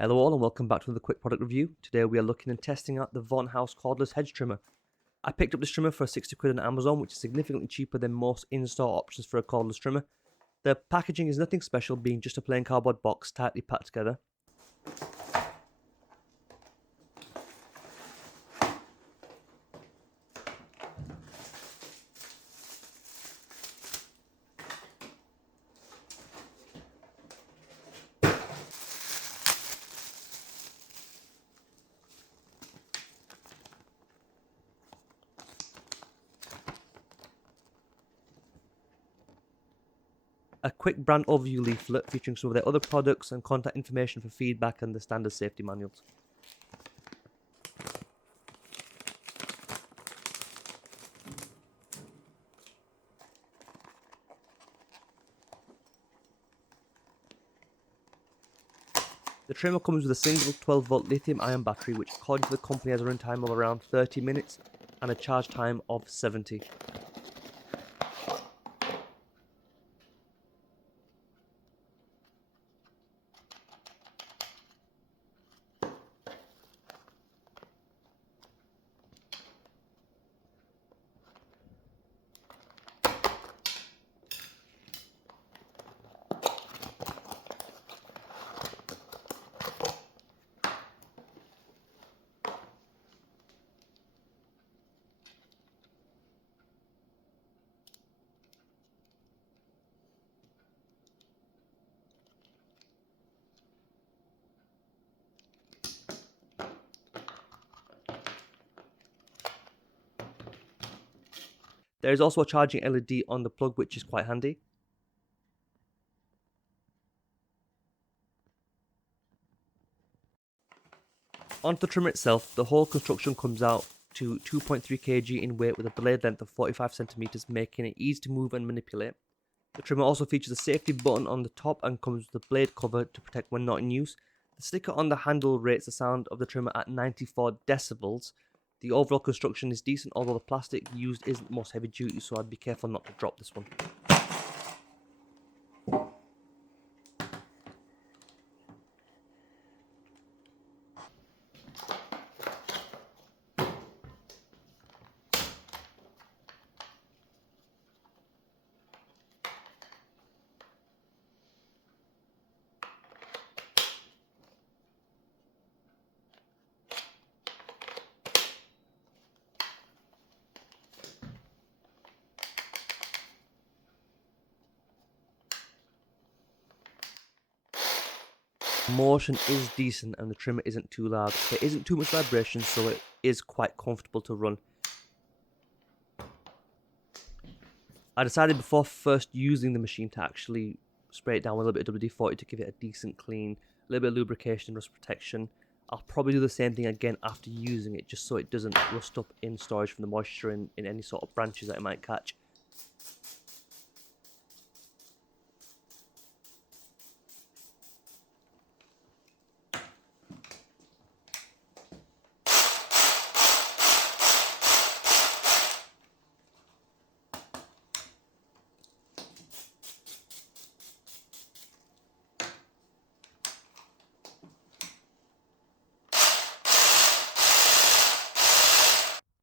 Hello all and welcome back to another quick product review. Today we are looking and testing out the Vonhaus Cordless hedge trimmer. I picked up this trimmer for 60 quid on Amazon, which is significantly cheaper than most in-store options for a cordless trimmer. The packaging is nothing special, being just a plain cardboard box tightly packed together. A quick brand overview leaflet featuring some of their other products and contact information for feedback and the standard safety manuals. The trimmer comes with a single 12-volt lithium-ion battery, which according to the company has a runtime of around 30 minutes and a charge time of 70. There is also a charging LED on the plug, which is quite handy. Onto the trimmer itself, the whole construction comes out to 2.3 kg in weight with a blade length of 45 cm, making it easy to move and manipulate. The trimmer also features a safety button on the top and comes with a blade cover to protect when not in use. The sticker on the handle rates the sound of the trimmer at 94 decibels. The overall construction is decent, although the plastic used isn't most heavy duty, so I'd be careful not to drop this one. Motion is decent and the trimmer isn't too loud. There isn't too much vibration, so it is quite comfortable to run. I decided before first using the machine to actually spray it down with a little bit of WD-40 to give it a decent clean, a little bit of lubrication, rust protection. I'll probably do the same thing again after using it, just so it doesn't rust up in storage from the moisture in any sort of branches that it might catch.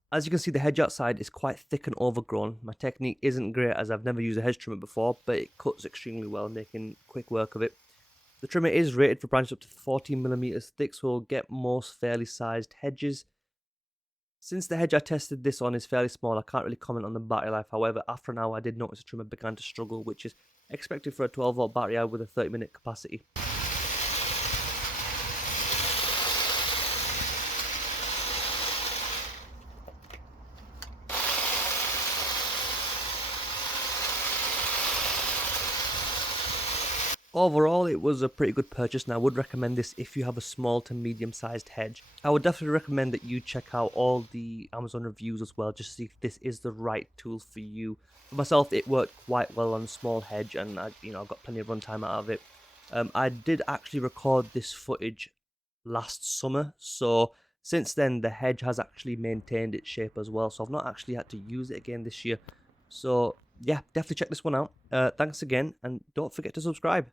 As you can see, the hedge outside is quite thick and overgrown. My technique isn't great as I've never used a hedge trimmer before, but it cuts extremely well, making quick work of it. The trimmer is rated for branches up to 14mm thick, so will get most fairly sized hedges. Since the hedge I tested this on is fairly small, I can't really comment on the battery life. However, after an hour I did notice the trimmer began to struggle, which is expected for a 12-volt battery with a 30-minute capacity. Overall, it was a pretty good purchase, and I would recommend this if you have a small to medium-sized hedge. I would definitely recommend that you check out all the Amazon reviews as well, just to see if this is the right tool for you. For myself, it worked quite well on a small hedge, and I've got plenty of runtime out of it. I did actually record this footage last summer, so since then the hedge has actually maintained its shape as well, so I've not actually had to use it again this year. So yeah, definitely check this one out. Thanks again, and don't forget to subscribe.